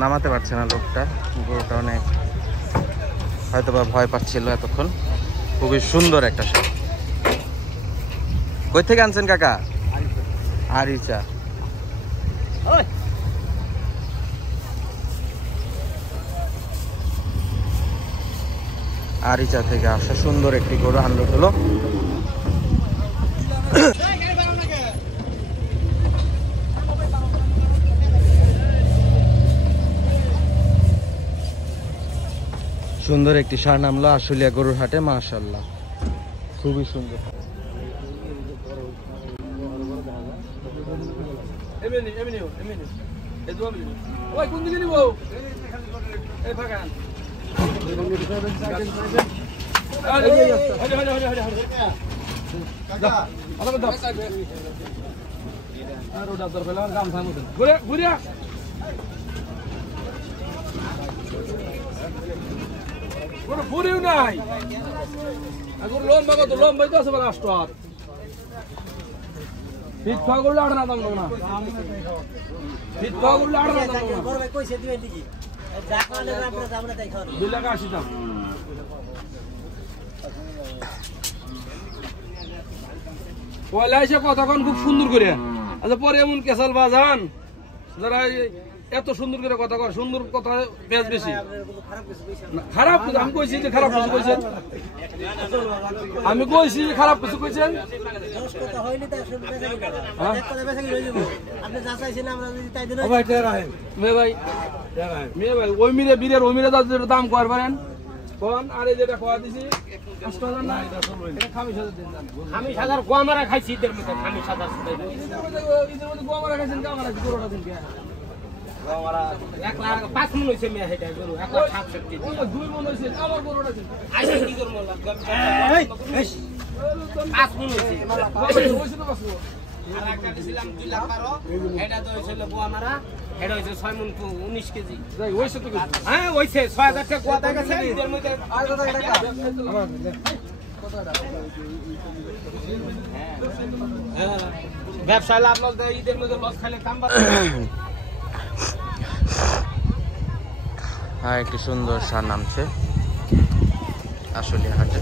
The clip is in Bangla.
নামাতে পারছে না লোকটা, গরুটা অনেক হয়তো বা ভয় পাচ্ছিল এতক্ষণ। খুবই সুন্দর একটা সার। কই থেকে আনছেন কাকা? আরিচা। আরিচা থেকে আসা সুন্দর একটি গরু আনলোড হলো। সুন্দর একটি ষাঁড় নামলো আশুলিয়া গরুর হাটে, মাশাআল্লাহ খুবই সুন্দর। পুরিও নাই এখন লম্বা কত লম্বাই তো আছে বলে 8 টাকা ফিট পা করলে 8 না দাম না ফিট পা করলে 8 না দাম না বড় ভাই কইছে দিবেন দিকি জাকালে আমরা দাম না তাই খাও 2 লাখ 80 দাম পয়লা এসে কথাক্ষণ খুব সুন্দর করে, আচ্ছা পরে এমন কেসাল বাজান যারা এত সুন্দর করে কথা কয়, সুন্দর কথা বেশ বেশি খারাপ। আমি কইছি যে খারাপ কিছু কইছেন, আমি কইছি খারাপ কিছু কইছেন মেয়ে ভাই ওই মিরে বীরের ওই মিরে দাম কর পারেন কোন। আর এই যেটা খাওয়া দিছি 8,000 না, এটা 50,000 দিন জান। 50,000 গোয়ামারা খাইছি ঈদের মধ্যে 50,000 ঈদের মধ্যে গোয়ামারা খাইছেন কামারা কি করোটা দিন কে গোয়ামারা 1 লাখ 5 মন হইছে মেয়ে হেটা গরু 1 লাখ 60 কেজি 2 মন হইছে আমার গরুটা দিন আইছে কি করব লাগবে 5 মন হইছে হইছে না 5 মন। আর একটা দিছিলাম 2 লাখ 12 এটা তো হইছিল গোয়ামারা, এটা হইছে 6 মন 19 কেজি যাই হইছে তো হ্যাঁ হইছে 6000 টাকা গোয়াটা গেছে ঈদের মধ্যে 8000 টাকা ব্যবসায় লাভ লস দেয়, ঈদের মধ্যে লস খাইলে কাম বাড়ে। হ্যাঁ একটি সুন্দর ষাঁড় নামছে আশুলিয়া হাটে।